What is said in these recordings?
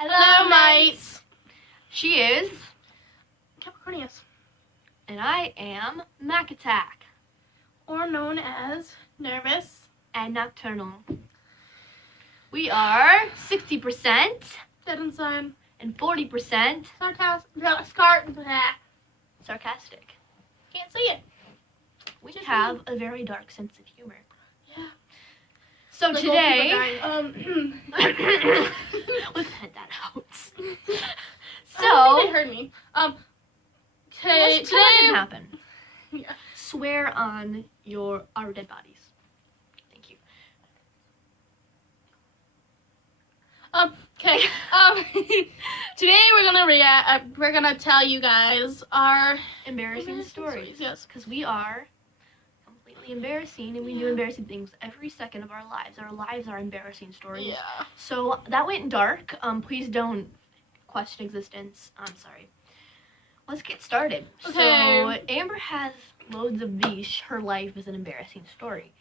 Hello, mates. She is, Capricornius, and I am Mac Attack or known as nervous and nocturnal. We are 60% dead inside, and 40% sarcastic. Can't see it. We Just have a very dark sense of humor. Yeah. So Like today, old people let's head that out. I don't think So they heard me. today didn't happen. Yeah. Swear on our dead bodies. Thank you. Okay. Today we're gonna tell you guys our Embarrassing stories. Yes. Because we are completely embarrassing, and we do embarrassing things every second of our lives. Our lives are embarrassing stories. Yeah. So that went dark. Please don't question existence. I'm sorry. Let's get started. Okay. So Amber has loads of these. Her life is an embarrassing story.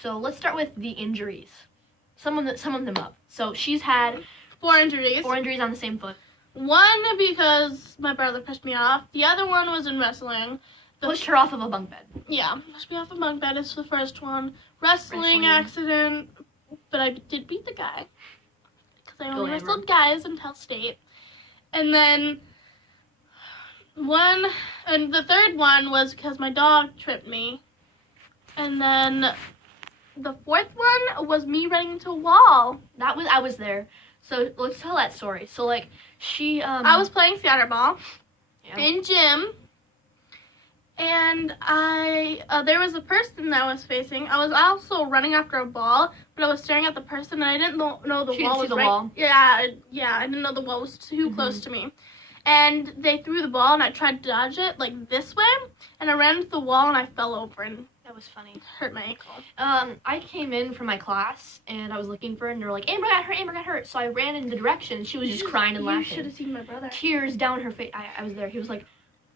So let's start with the injuries. Sum them up. So she's had 4 injuries. 4 injuries on the same foot. One because my brother pushed me off. The other one was in wrestling. Pushed her off of a bunk bed. Yeah, pushed me off a bunk bed is the first one. Wrestling accident, but I did beat the guy because I only wrestled guys until state. And then the third one was because my dog tripped me. And then the fourth one was me running into a wall. I was there. So let's tell that story. So like she I was playing scatterball yeah. in gym, and there was a person that I was facing. I was also running after a ball, but I was staring at the person, and I didn't know the wall was right. Wall. Yeah, I didn't know the wall was too close to me. And they threw the ball, and I tried to dodge it like this way, and I ran into the wall, and I fell over, and That was funny. hurt my ankle. I came in from my class and I was looking for her, and they were like, Amber got hurt. So I ran in the direction, and she was just crying and laughing. You should have seen my brother. Tears down her face. I was there. He was like,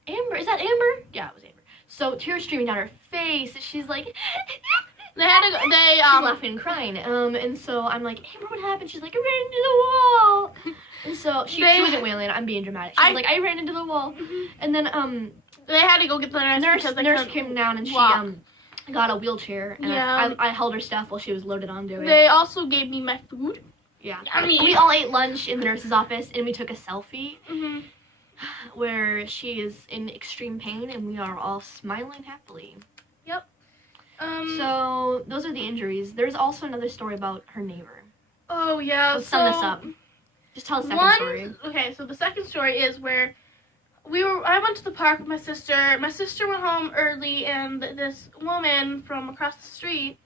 Amber, is that Amber? Yeah, it was Amber. So tears streaming down her face, and she's like, They had to go. she's laughing and crying. And so I'm like, Amber, what happened? She's like, I ran into the wall. And so she wasn't wailing. I'm being dramatic. She was like, I ran into the wall. And then they had to go get the nurse. Nurse came down, and walk. she got a wheelchair, and I held her stuff while she was loaded onto it. They also gave me my food. Yeah. Yummy. We all ate lunch in the nurse's office, and we took a selfie Mm-hmm. where she is in extreme pain, and we are all smiling happily. Yep. So those are the injuries. There's also another story about her neighbor. Oh yeah. Let's sum this up. Just tell the second story. Okay, so the second story is where I went to the park with my sister. My sister went home early, and this woman from across the street,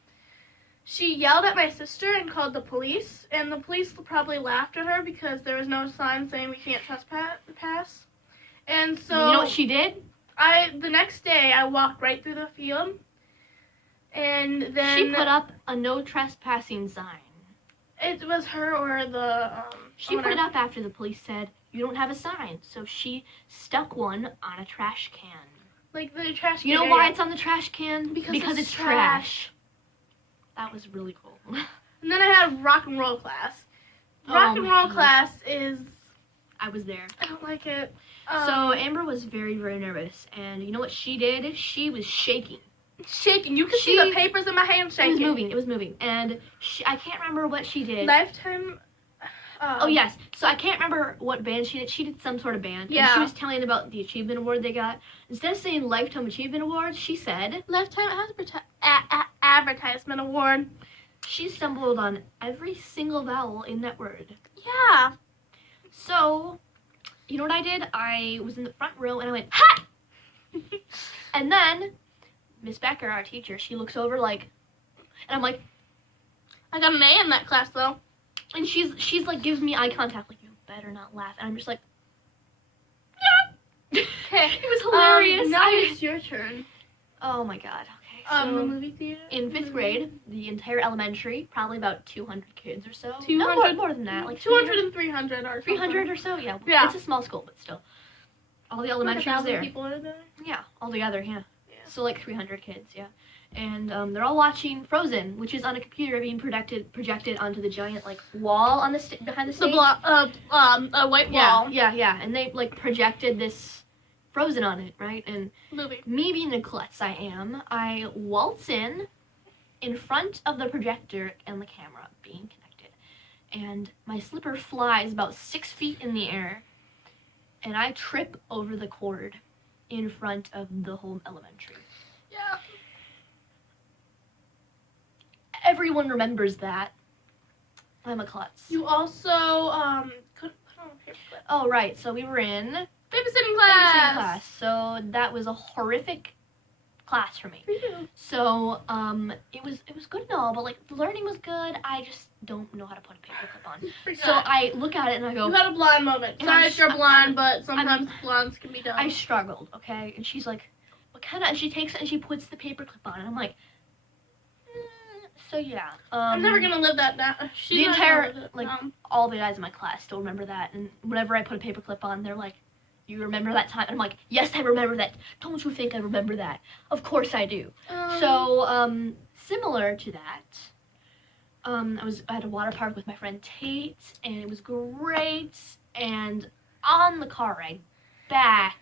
she yelled at my sister and called the police, and the police probably laughed at her because there was no sign saying we can't trespass. And so you know what she did? The next day I walked right through the field, and then She put up a no trespassing sign. It was her or the She put it up after the police said, you don't have a sign. So she stuck one on a trash can. Like the trash can. You know why it's on the trash can? Because it's trash. That was really cool. And then I had rock and roll class. Rock and roll class is... I was there. I don't like it. So Amber was very, very nervous. And you know what she did? She was shaking. Shaking. You could see the papers in my hand shaking. It was moving. And I can't remember what she did. Lifetime... oh, yes. So I can't remember what band she did. She did some sort of band. Yeah. And she was telling about the achievement award they got. Instead of saying Lifetime Achievement Award, she said... Lifetime Advertisement Award. She stumbled on every single vowel in that word. Yeah. So, you know what I did? I was in the front row, and I went, ha! And then, Miss Becker, our teacher, she looks over like... And I'm like... I got an A in that class, though. And she's like, gives me eye contact, like, you better not laugh. And I'm just like, yeah. Okay. It was hilarious. Now it's your turn. Oh my god. Okay. So the movie theater. in 5th grade, the entire elementary, probably about 200 kids or so. 200? No, more than that. Like 200 and 300 or 300 or so. Yeah. Yeah. It's a small school, but still. All the elementaries like 1,000 there. people are there. Yeah. All together. Yeah. Yeah. So like 300 kids. Yeah. and they're all watching Frozen, which is on a computer being projected onto the giant like wall on the behind the stage. A white wall. Yeah, and they like projected this Frozen on it, right? And Movie. me being the klutz I waltz in front of the projector and the camera being connected, and my slipper flies about 6 feet in the air, and I trip over the cord in front of the whole elementary. Yeah. Everyone remembers that. I'm a klutz. You also couldn't put on a paperclip. Oh, right. So we were in Babysitting class. babysitting class. So that was a horrific class for me. For you. So it was good and all, but like the learning was good. I just don't know how to put a paperclip on. Forgot. So I look at it and I go, You had a blonde moment. And Sorry I'm if you're sh- blonde, but sometimes blondes can be done. I struggled, okay? And she's like, what kind of? And she takes it and she puts the paperclip on, and I'm like, so yeah. I'm never gonna live that down. The entire all the guys in my class still remember that, and whenever I put a paperclip on, they're like, you remember that time? And I'm like, yes, I remember that. Don't you think I remember that? Of course I do. So, similar to that, I had a water park with my friend Tate, and it was great. And on the car ride back,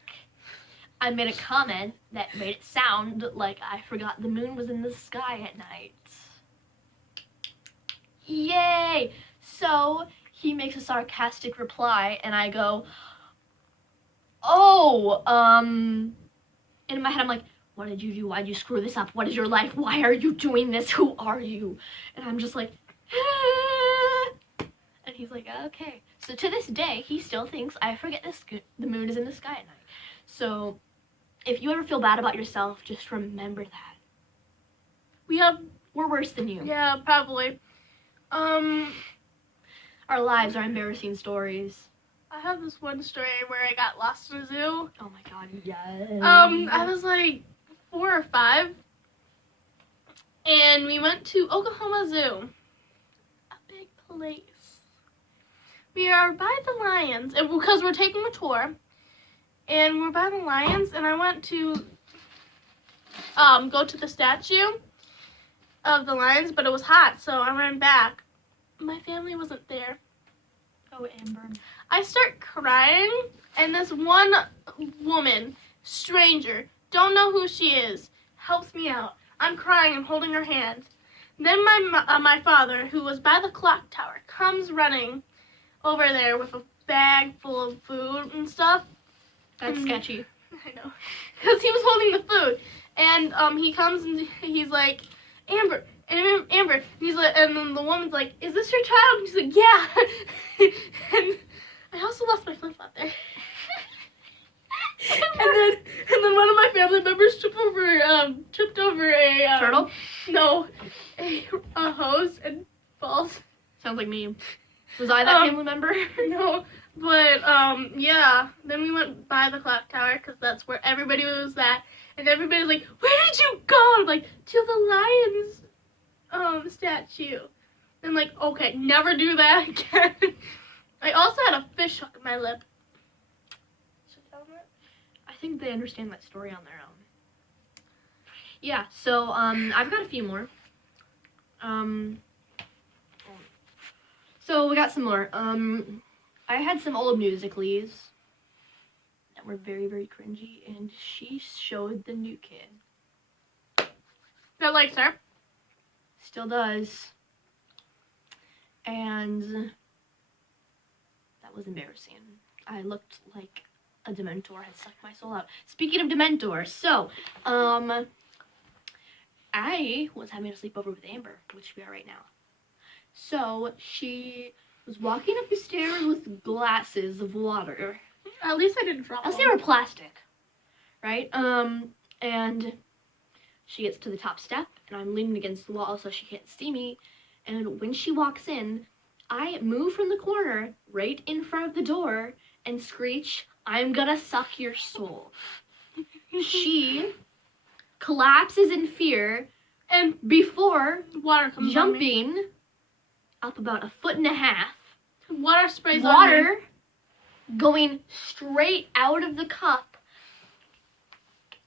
I made a comment that made it sound like I forgot the moon was in the sky at night. Yay! So he makes a sarcastic reply, and I go, oh, and in my head I'm like, what did you do? Why'd you screw this up? What is your life? Why are you doing this? Who are you? And I'm just like, ah. And he's like, okay. So to this day, he still thinks I forget the moon is in the sky at night. So if you ever feel bad about yourself, just remember that. We're worse than you. Yeah, probably. Our lives are embarrassing stories. I have this one story where I got lost in a zoo. Oh my god, yes. I was like 4 or 5, and we went to Oklahoma Zoo. A big place. We are by the lions, and because we're taking a tour, and we're by the lions, and I went to go to the statue of the lions, but it was hot, so I ran back. My family wasn't there. Oh, Amber. I start crying, and this one woman, stranger, don't know who she is, helps me out. I'm crying, I'm holding her hand. Then my father, who was by the clock tower, comes running over there with a bag full of food and stuff. That's sketchy. I know. Because he was holding the food. And he comes and he's like, Amber. And he's like, and then the woman's like, is this your child? And he's like, yeah. And I also lost my flip-flop there. and then one of my family members tripped over a turtle? No, a hose and falls. Sounds like me. Was I that family member? No, but yeah. Then we went by the clock tower because that's where everybody was at, and everybody was like, "Where did you go?" I'm like, to the lions statue. I'm like, okay, never do that again. I also had a fish hook in my lip. Should I tell them that? I think they understand that story on their own. Yeah, so I've got a few more. So we got some more. I had some old musicals that were very, very cringy, and she showed the new kid. That likes her. Still does. And that was embarrassing. I looked like a Dementor had sucked my soul out. Speaking of Dementors, so, I was having a sleepover with Amber, which we are right now. So, she was walking up the stairs with glasses of water. At least I didn't drop I'll them. say they were plastic, right? And she gets to the top step, and I'm leaning against the wall so she can't see me. And when she walks in, I move from the corner right in front of the door and screech, "I'm gonna suck your soul." She collapses in fear, and before Water comes on me. jumping up about 1.5 feet, Water sprays on me. water going straight out of the cup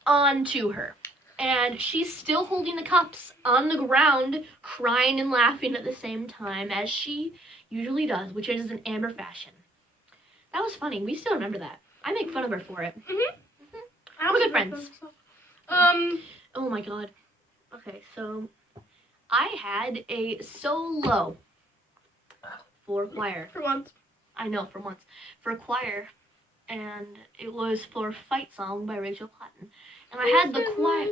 onto her. and she's still holding the cups on the ground, crying and laughing at the same time, as she usually does, which is an Amber fashion. That was funny. We still remember that. I make fun of her for it. We're good friends. Oh my god. Okay, so I had a solo for choir. For once. I know, for once. For choir. And it was for Fight Song by Rachel Platten. And I had the choir.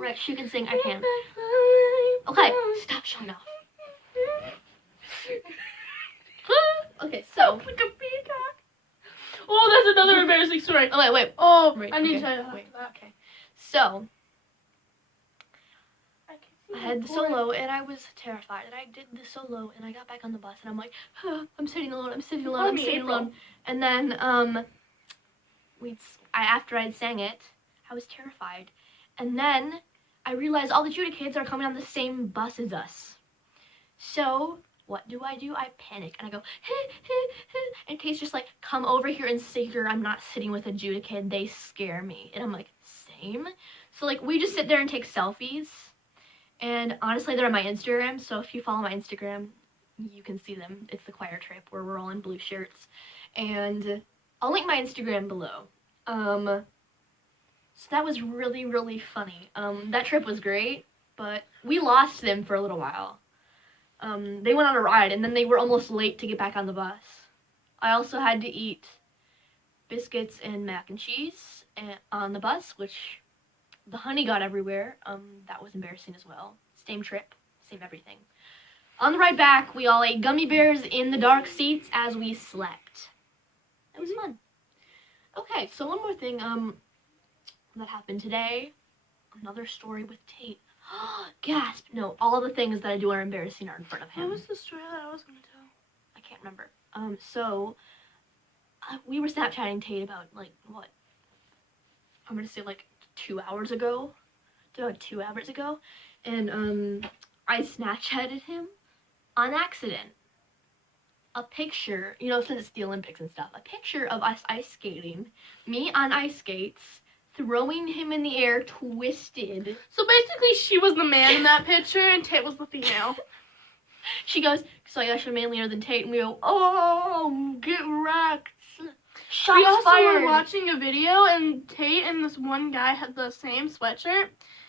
Right, she can sing, I can't. Okay, stop showing off. Okay, so. Like a peacock. Oh, that's another embarrassing story. Oh, wait. Oh, Wait, I need okay, to wait, okay. So, I can see I had the board. solo, and I was terrified. And I did the solo, and I got back on the bus, and I'm like, I'm sitting alone, I'm sitting alone. And then, after I'd sang it, I was terrified. And then I realized all the Judah kids are coming on the same bus as us. So, what do? I panic, and I go, and Kate's just like, come over here and sit here. I'm not sitting with a Judah kid. They scare me. And I'm like, same? So, like, we just sit there and take selfies. And honestly, they're on my Instagram, so if you follow my Instagram, you can see them. It's the choir trip where we're all in blue shirts. And I'll link my Instagram below. So that was really, really funny. That trip was great, but we lost them for a little while. They went on a ride, and then they were almost late to get back on the bus. I also had to eat biscuits and mac and cheese on the bus, which the honey got everywhere. That was embarrassing as well. Same trip, same everything. On the ride back, we all ate gummy bears in the dark seats as we slept. It was fun. Okay, so one more thing that happened today. Another story with Tate. Gasp! No, all the things that I do are embarrassing are in front of him. What was the story that I was going to tell? I can't remember. So we were Snapchatting Tate about, like, what? I'm going to say, like, 2 hours ago. About 2 hours ago. And, I Snapchatted him on accident. A picture, you know, since it's the Olympics and stuff, a picture of us ice skating, me on ice skates, throwing him in the air, twisted. So basically, she was the man in that picture, and Tate was the female. She goes, so I guess you're manlier than Tate, and we go, oh, get wrecked. Shots We also fired. were watching a video, and Tate and this one guy had the same sweatshirt,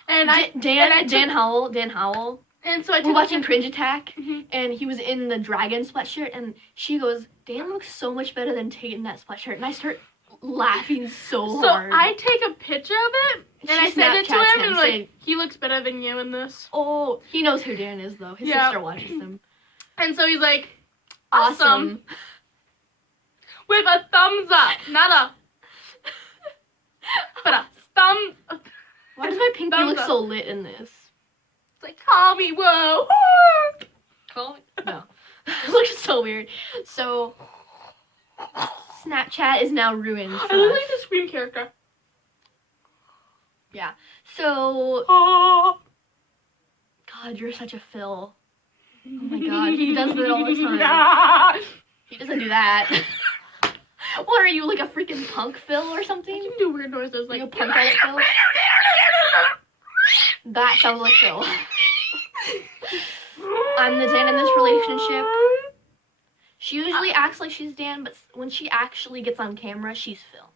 and Dan Howell. And so I We're took watching Cringe Attack, Mhm. and he was in the dragon sweatshirt, and she goes, Dan looks so much better than Tate in that sweatshirt, and I start laughing so hard. So I take a picture of it, and I send it to Snapchats him, and saying, like, he looks better than you in this. oh, he knows who Dan is, though. His Yeah. sister watches him. And so he's like, awesome. With a thumbs up, not a, but a thumb. Why does my pinky Thumbs look up. so lit in this? It's like, call me, whoa. Call me? No. It looks so weird. So, Snapchat is now ruined for I look us. like the Scream character. Yeah. So, Oh. God, you're such a Phil. Oh my God, he does that all the time. He doesn't do that. What are you, like a freaking punk Phil or I something? can do weird noises Like like a punk outlet Phil? That sounds like Phil. I'm the Dan in this relationship. She usually acts like she's Dan, but when she actually gets on camera, she's Phil.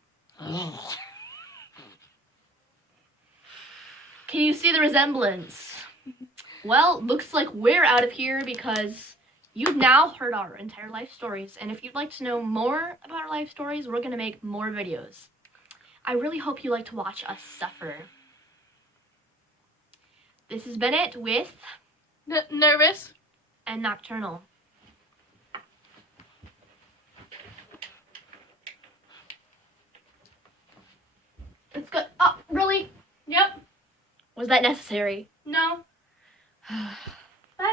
Can you see the resemblance? Well, looks like we're out of here because you've now heard our entire life stories. And if you'd like to know more about our life stories, we're going to make more videos. I really hope you like to watch us suffer. This has been it with Nervous. and Nocturnal. It's good. Oh, really? Yep. Was that necessary? No.